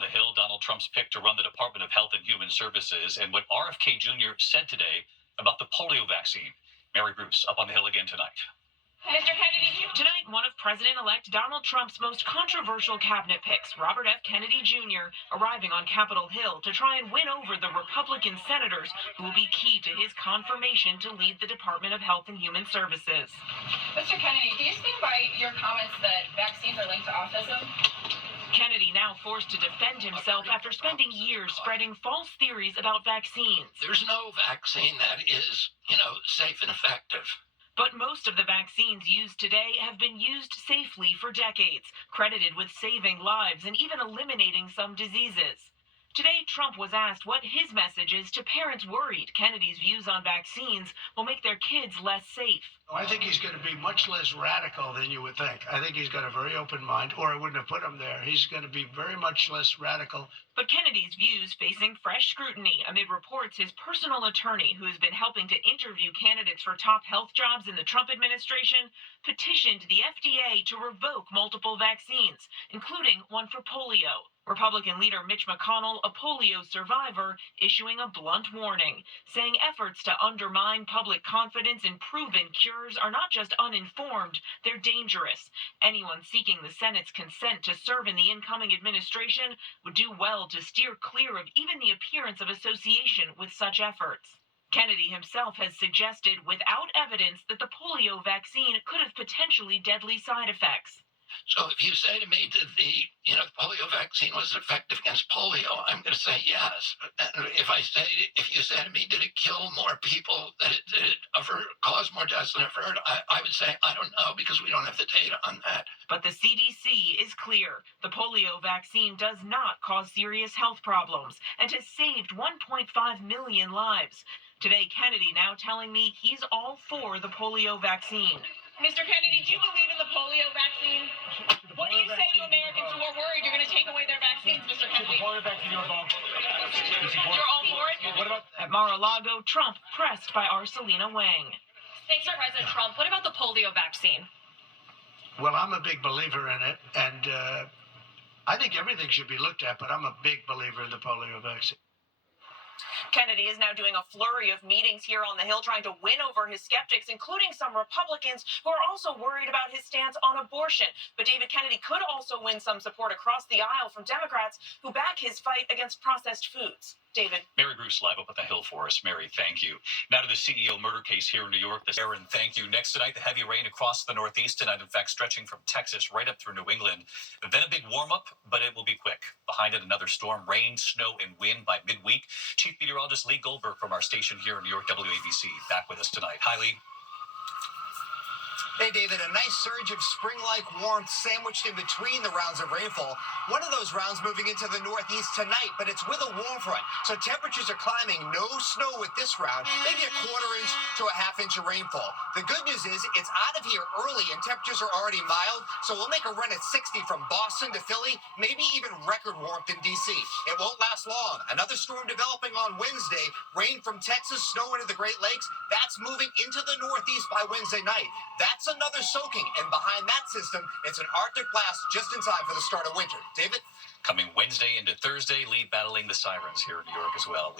on the Hill, Donald Trump's pick to run the Department of Health and Human Services, and what RFK Jr. said today about the polio vaccine. Mary Bruce up on the Hill again tonight. Mr. Kennedy, tonight, one of President-elect Donald Trump's most controversial cabinet picks, Robert F. Kennedy Jr., arriving on Capitol Hill to try and win over the Republican senators who will be key to his confirmation to lead the Department of Health and Human Services. Mr. Kennedy, do you stand by your comments that vaccines are linked to autism? Kennedy now forced to defend himself after spending years spreading false theories about vaccines. There's no vaccine that is, safe and effective. But most of the vaccines used today have been used safely for decades, credited with saving lives and even eliminating some diseases. Today, Trump was asked what his message is to parents worried Kennedy's views on vaccines will make their kids less safe. I think he's going to be much less radical than you would think. I think he's got a very open mind, or I wouldn't have put him there. He's going to be very much less radical. But Kennedy's views facing fresh scrutiny amid reports his personal attorney, who has been helping to interview candidates for top health jobs in the Trump administration, petitioned the FDA to revoke multiple vaccines, including one for polio. Republican leader Mitch McConnell, a polio survivor, issuing a blunt warning, saying efforts to undermine public confidence in proven cures are not just uninformed, they're dangerous. Anyone seeking the Senate's consent to serve in the incoming administration would do well to steer clear of even the appearance of association with such efforts. Kennedy himself has suggested without evidence that the polio vaccine could have potentially deadly side effects. So if you say to me that the polio vaccine was effective against polio, I'm going to say yes. And if you say to me, did it kill more people, did it cause more deaths than I've heard, I would say, I don't know, because we don't have the data on that. But the CDC is clear. The polio vaccine does not cause serious health problems and has saved 1.5 million lives. Today, Kennedy now telling me he's all for the polio vaccine. Mr. Kennedy, do you believe in the polio vaccine? What do you say to Americans who are worried you're going to take away their vaccines, Mr. Kennedy? Polio vaccine, you're involved. You're all for it? What about At Mar-a-Lago, Trump pressed by Arcelina Wang. Thanks, President Trump. What about the polio vaccine? Well, I'm a big believer in it, and I think everything should be looked at, but I'm a big believer in the polio vaccine. Kennedy is now doing a flurry of meetings here on the Hill trying to win over his skeptics, including some Republicans who are also worried about his stance on abortion. But David Kennedy could also win some support across the aisle from Democrats who back his fight against processed foods. David. Mary Bruce live up at the Hill for us. Mary, thank you. Now to the CEO murder case here in New York. Aaron, thank you. Next tonight, the heavy rain across the Northeast tonight, in fact, stretching from Texas right up through New England. Then a big warm-up, but it will be quick. Behind it, another storm, rain, snow, and wind by midweek. Chief Meteorologist Lee Goldberg from our station here in New York, WABC, back with us tonight. Hi, Lee. Hey, David, a nice surge of spring-like warmth sandwiched in between the rounds of rainfall. One of those rounds moving into the Northeast tonight, but it's with a warm front, so temperatures are climbing. No snow with this round, maybe a quarter-inch to a half-inch of rainfall. The good news is it's out of here early, and temperatures are already mild, so we'll make a run at 60 from Boston to Philly, maybe even record warmth in D.C. It won't last long. Another storm developing on Wednesday. Rain from Texas, snow into the Great Lakes. That's moving into the Northeast by Wednesday night. That's another soaking, and behind that system, it's an Arctic blast just in time for the start of winter. David? Coming Wednesday into Thursday, Lee battling the sirens here in New York as well.